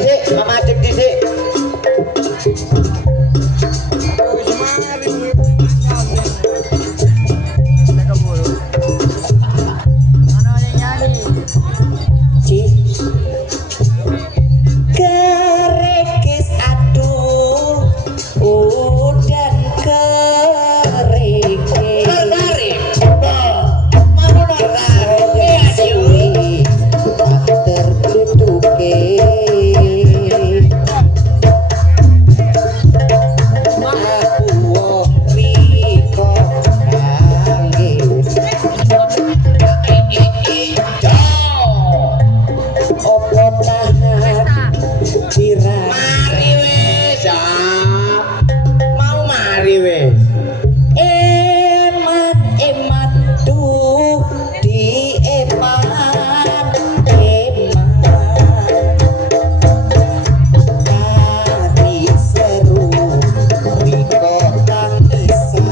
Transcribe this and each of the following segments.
dhisik, mamadeg dhisik. Kerekes aduh udan kerekes suwi terduduke aku riko nangis opo tahan dirang Mari wis, mau mari wis. eman duh di eman kari seru riko tangisan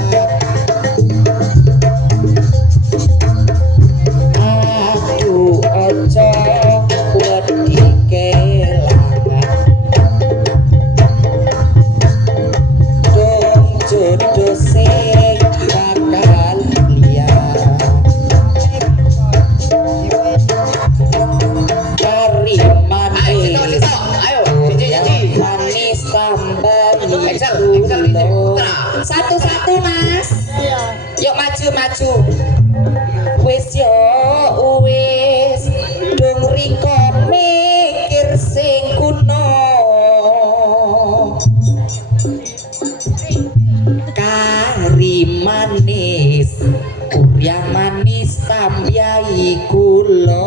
aduh ojo wedi kelangan dong jodoh sing bakal liat kari manis Ayo, siji-siji. manis tambah Excel, Putra. satu-satu mas yuk maju wis yo wis dong riko mikir sing kuno kari manis kuryang manis sambyai kula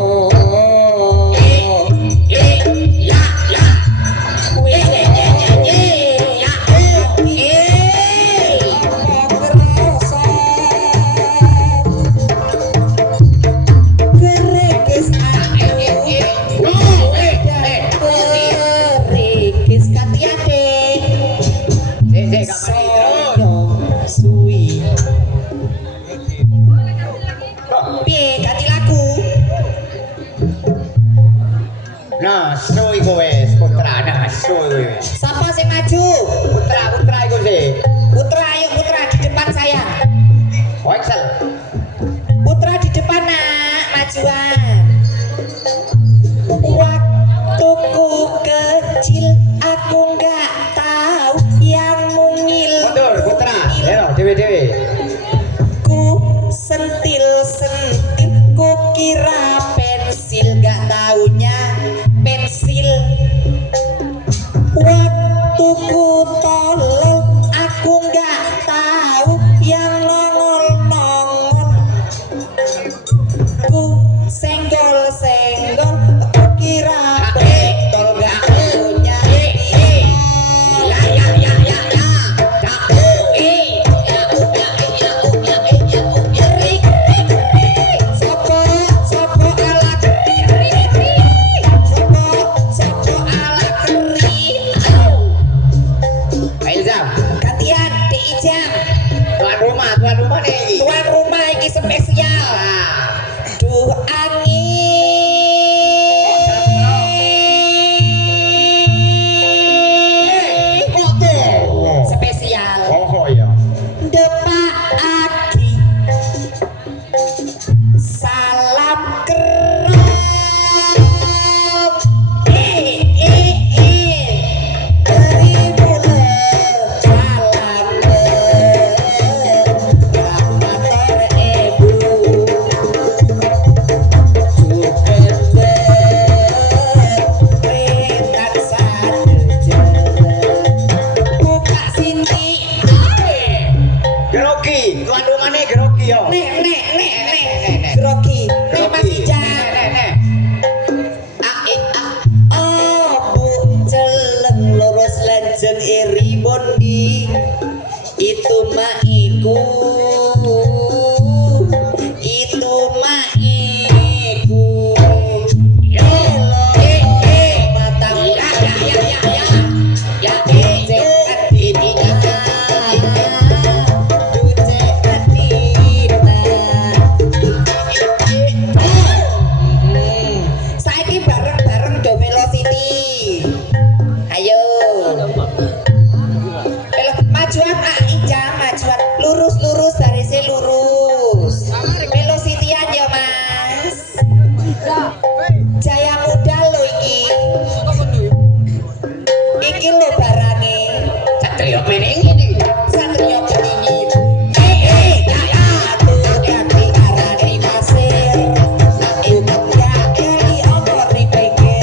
piye ganti lagu Nah, suwi ku wis, Putra. Nah, suwi wis. sapa sing maju Putra iku sih. Putra ayo Putra di depan saya Oh, Excel. Putra di depan nak majuan waktuku kecil aku nggak tahu yang mungil Mundur, Putra. Ayo, dewe-dewe. ku sentil ku kira pensil nggak taunya pensil waktuku tolol aku nggak tahu yang nongol ku senggol aku kira betul nggak punya Jaya muda lo iki lo barane Satrio Bening ini. Satrio Bening Jaya tuh dadi arani nasir aku ya kali omor ning pinggir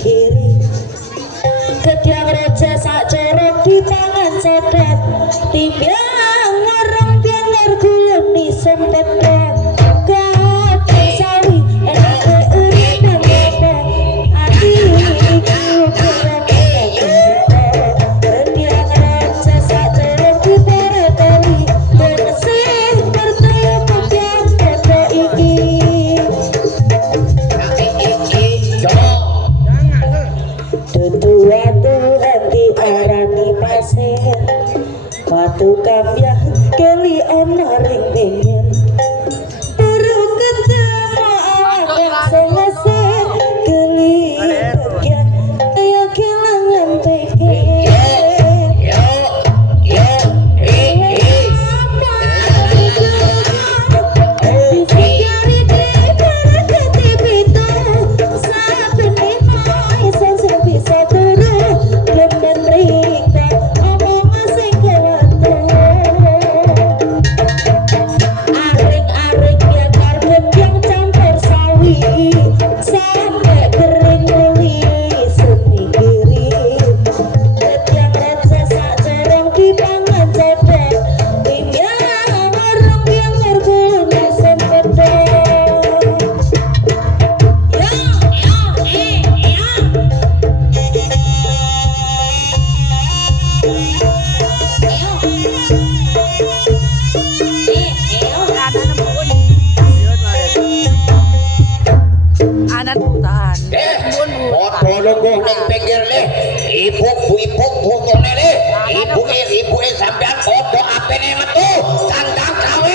kiri Gedang raja sak corok di tangan cedet timbang ngerang biar ngerguluni sempedek Gadang sawi enake urip dan bebek ati iku Gedang raja sak corok di barateli bersih bertemu biang bebek iki Tutu-tutu arani pasir Batu kambyang keli ana ring pinggir Turu ketemu awak selesai Keli bagian ayo kelangan pikir Lungguh ning pinggir le ibu-ibu fotone le ibu sampean foto apene metu tanggang kawe